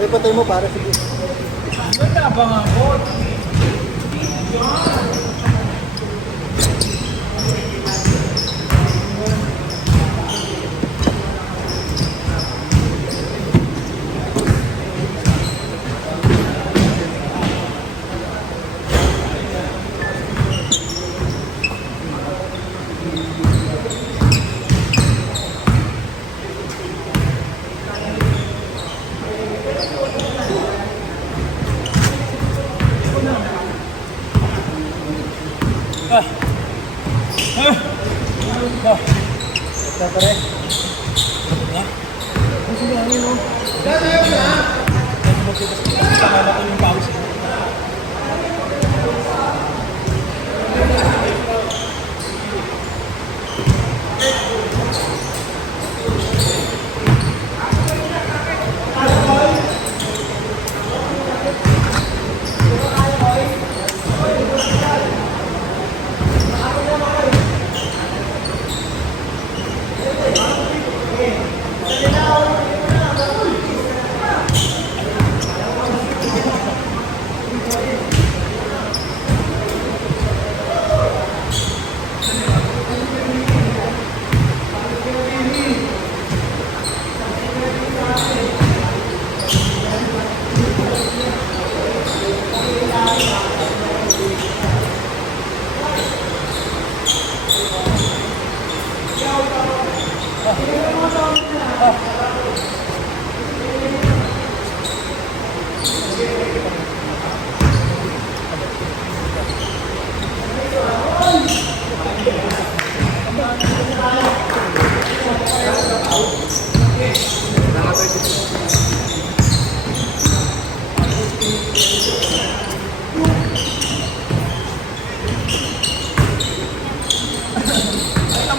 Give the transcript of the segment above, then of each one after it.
May patay mo para sige. Wala bang ako? Ito pare. Ya? Gusto niya ano no? Kasama ko yung pawis.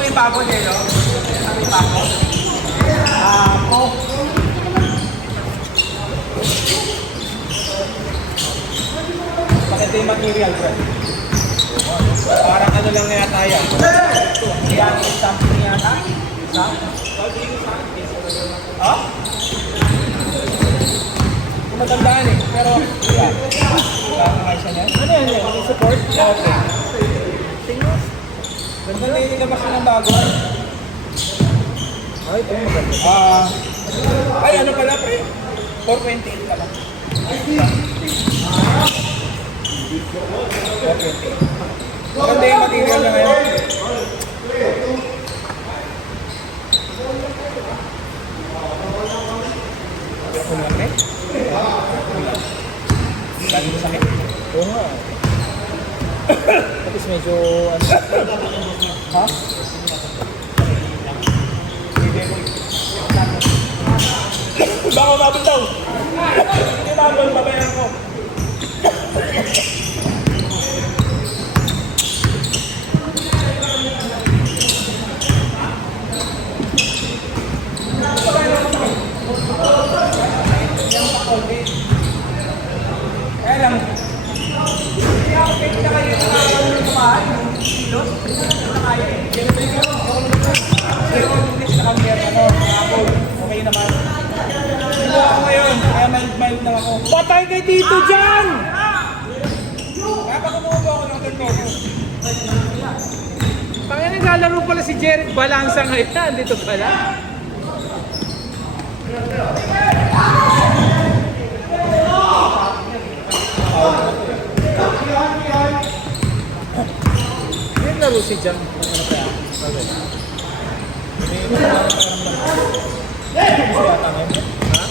May bago niya, no? May bago. Ako. Bakit yung material, bro? Parang ano lang yata yan. Yan, something yata. Isa? Ha? Kung matandaan eh. Pero, yan. Kakakay siya niya. Ano yan yan? Support? Okay. Tingnan. Ganda na yung labas ng bago. Ay, ito yung maganda. Ay, ano pala, pre? 428 pala. 428. Maganda yung material na ngayon. Ako lang, pre. Lagi mo sakit. Oo nga. Tapos medyo ano. Ha? Baka umabot daw. Hindi umabot, babayaran ko. Kaya lang, hindi ako pwede na kayo ng kumahan, yung kilos, hindi na kaya eh. Okay naman. Hindi ako ngayon, kaya mild lang ako. Patay kay Tito dyan! Kaya pag umuubo ako ng turnover. Pangina, naglalaro pala si Jeric Balansa ngayon. Dito pala. Yan laro si Jan. Ano kaya? Gusto yata ngayon. Ha?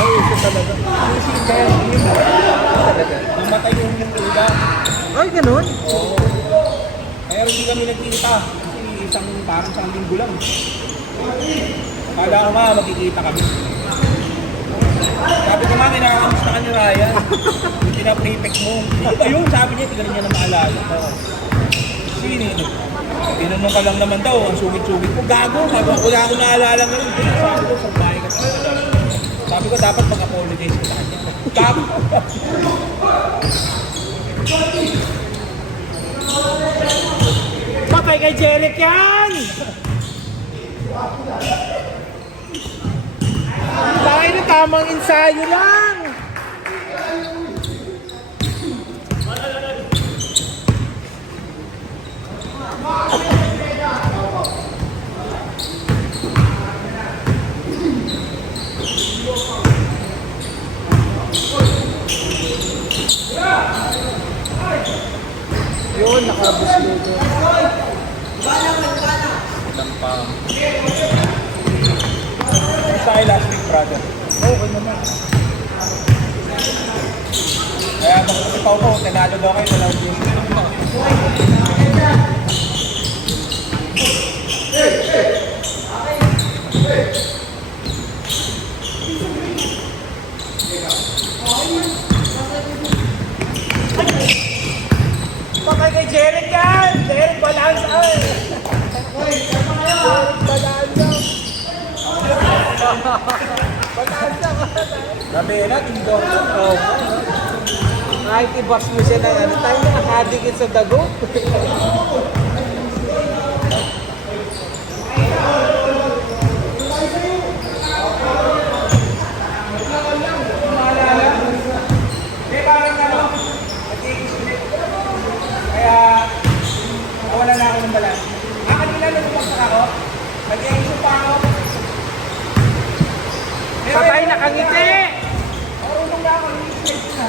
Ay, ito talaga. Kasi kaya yun. Talaga. Namatay yung iba. Ay, ganun? Oo. Kaya hindi kami nagkita. Kasi parang isang linggo lang. Akala ko nga magkikita kami. Sabi ko nga, kinakamusta ka ni Ryan. Yung pinaprefect mo. Hindi ba yun? Sabi niya, tignan niya na maalala. Sino? Tinanong ka lang naman daw, ang sungit-sungit ko. Gago, sabi ko, wala akong naalala nga rin. Sabi ko, sa bahay ka talaga. Sabi ko, dapat mag-apologize ko sa kanya. Gago. Patay kay Jeric yan! Tayo na tayo! tamang ensayo lang. Yun, nakarabos dito. Sa akin last week, brother. Okay naman. Kaya si Pao po, tinalo daw kayo, wala yung Pakay kay Jeric yan! Jeric balance ay! Jeric balance. Balance. Grabe na, indoor. Oh. Kahit i-box mo siya ng ano, tayo nakadikit sa dago. Kaya, nawala na ako ng balan. Kanina nung bumagsak ako, nag-iisip pa ako. Patay nakangiti! Marunong na ako, nag-iisip na.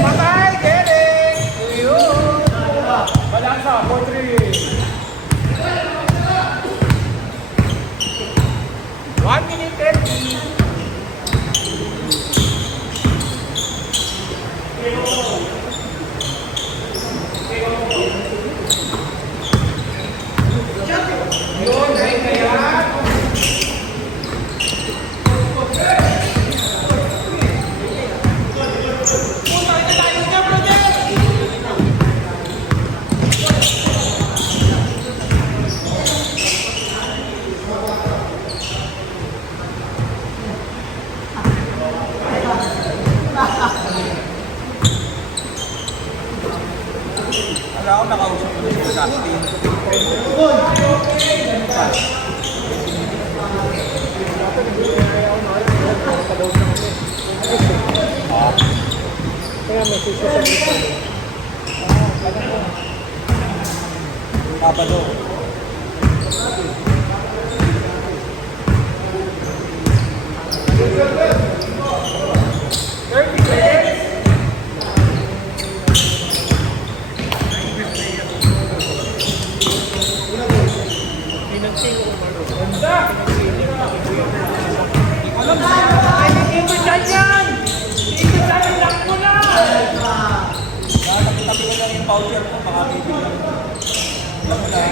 Patay, Derek! Ayun! Balansa, 4-3. 1 minute 30. Yun, kaya. Wala ako nakausap ko na si Dustin. Kaya may susunod pa. Sabado. Tabi ko lang yung voucher ko, baka bibigyan. Alam mo na.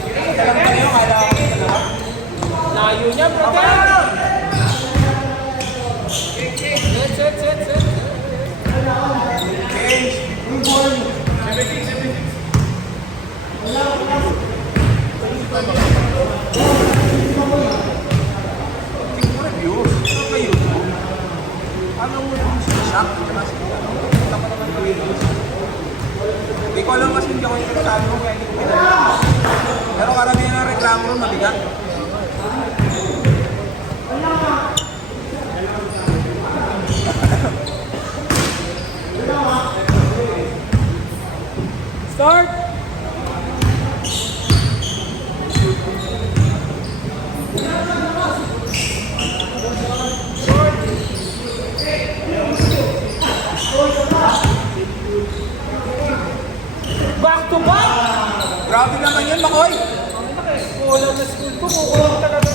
Talang ka ngayon, kala ko na lang. Layo niya, brother! Set. Siguro views. Ano kayo? Ano mo yung shock? Hindi ko alam kasi hindi ako yung reklamo ko kaya hindi ko pinag. Pero karamihan ng reklamo ron mabigat. Start! Back to back! Grabe naman yun, Makoy! Kulang na school ko, kukulang talaga.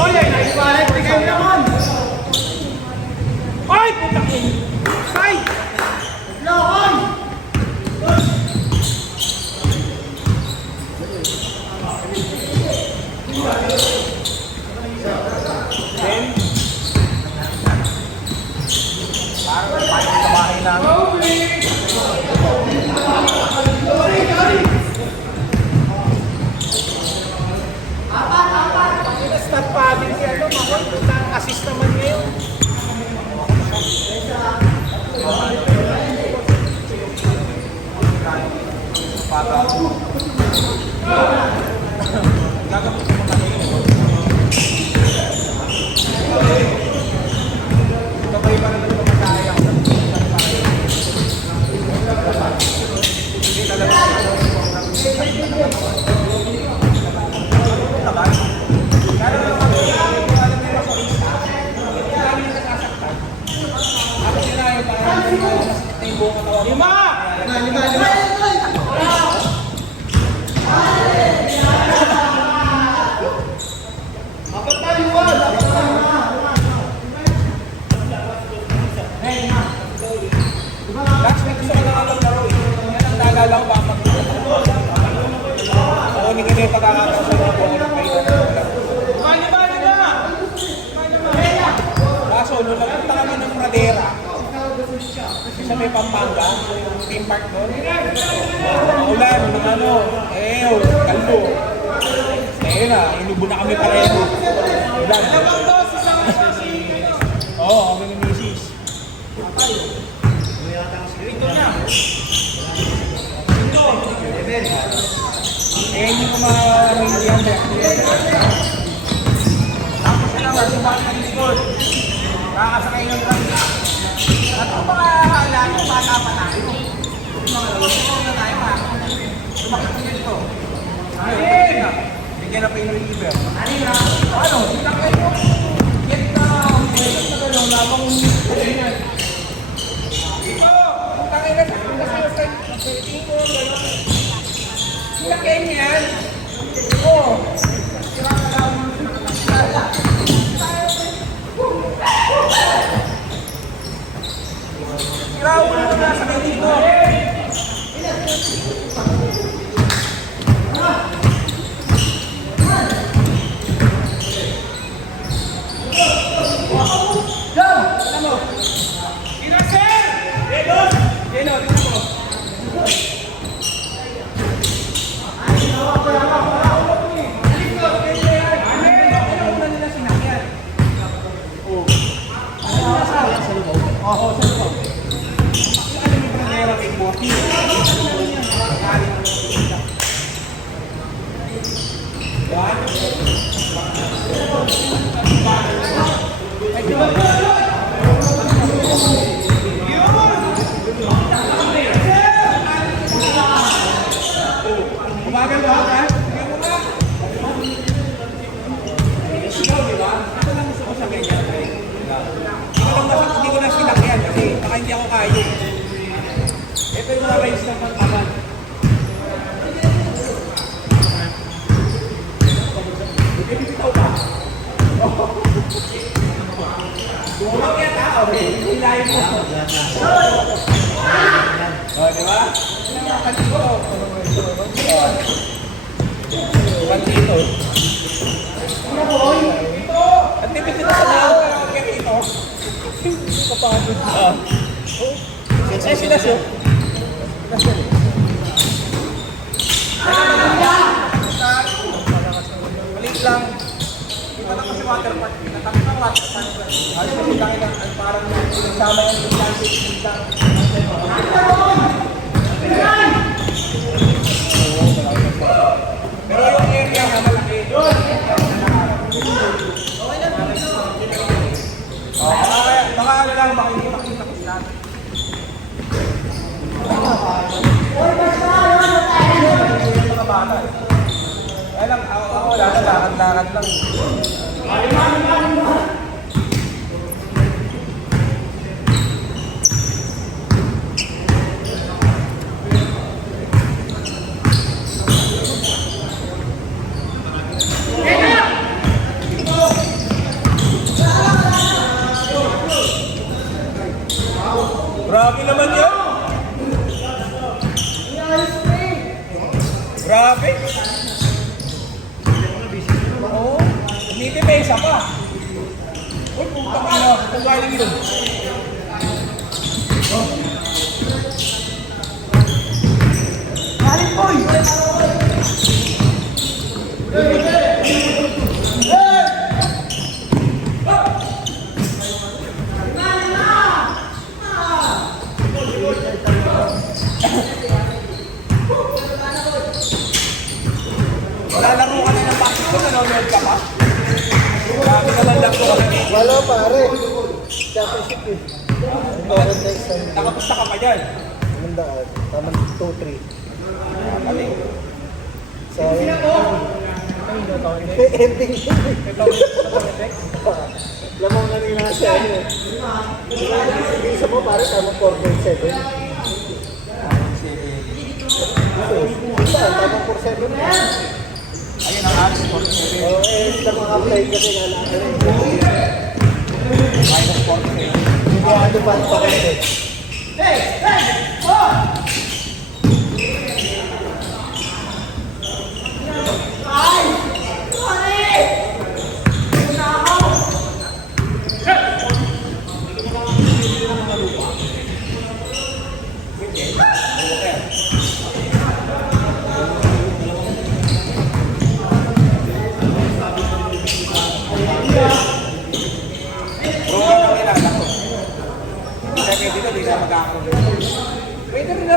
Oy, ay, naipalit, tigay naman! Ay, putang ina! Ay! Lawan! Parang paano sa bahay namin. Start padding si ano, Makoy, putang assist naman ngayon. Para gagamit ko mga yun. Sabay pa naman ito masaya ako. Hindi talaga last week gusto ko na maglaro eh. Yan ang naalala ko baka mag-laro. Ako hindi ko na yung pagkakataon sa mga buwan ng kayo. Kaso, nung napunta kami ng Pradera, sa may Pampanga, team park doon, maulan, ng ano, kalbo. Eh na, inubo na kami pareho. Ulan. Oo, kami ni Mrs. hindi ko maintindihan. Tapos na naman, sumakit ng likod. Kakasakay ng kami. At kung mga lalo, bata pa tayo. Mga lalo na tayo pa. Sumakit ng dito. Ayun! Bigyan na pa yung reliever. Ano? Silang kayo. Get down. Get na gano'n. Labang ganyan. Dito! Ang tangin na sa'yo. Tingin ko gano'n. Silang kayo yan. Oo. Silang ka lang. Kiraw mo na sa kayo dito. Umagal ba ha? Hindi ko na sinakyan kasi baka hindi ako kaya. Ito yung mga race ng pagkaman. Bibitaw ka? Bumawag yan ha? Okay. Hilahin mo. O, di ba? Pantito. Pantito. At tipid na sa mga kaya ito. Kapagod. Sinas yun. Maliit lang. Ito lang kasi water park. Natapos ng water park. Ayos kasi lang yan. Parang sama yan yung plastic. Pero yung area na malaki. Baka ano lang, baka hindi makita ko sila. Mga bata. Kaya lang, ako lakad-lakad lang. Grabe naman yun! Grabe! Oo. Hindi may isa pa. Uy, puta ka na. Kung galing yun. Galing boy! Lalaro ka na ng basketball, nanonood ka pa? Grabe naman lang ko. Wala pare. Championship eh. Nakapusta ka pa dyan. Mandaan. Taman 2-3. Kali. Sa ending. Lamang na nila siya. Isa mo pare tamang 4.7. Tamang 4.7. Ayun ang ating 47. Oo sa mga play kasi Minus 47. ano pa kasi. Pwede rin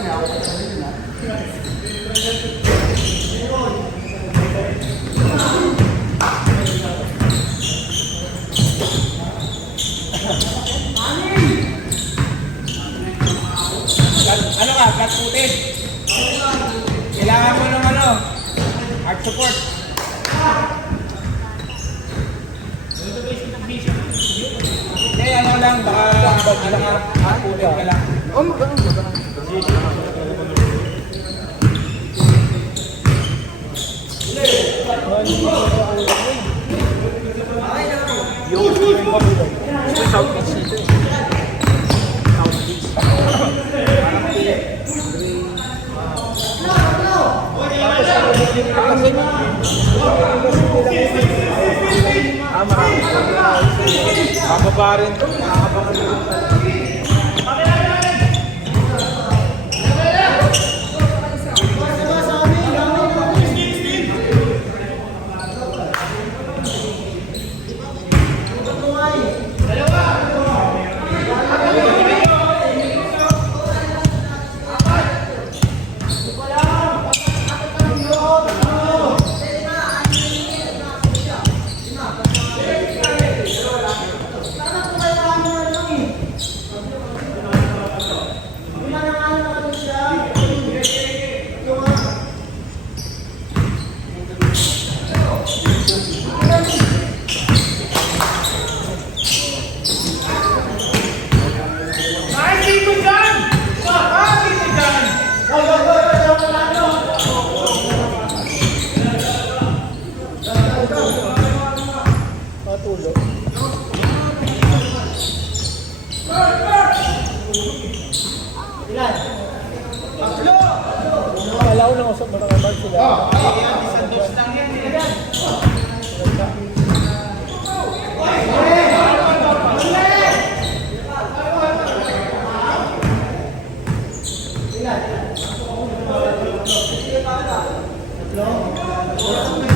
Ano ka? Flat footed? Kailangan mo ng ano? Heart support. Hindi, ano lang, baka ano ka, footed ka lang. Oh, maganda. Mababa rin ito. Matulog. Malaw na usap mo na kamal sila. Isang dose lang yan eh. Hello?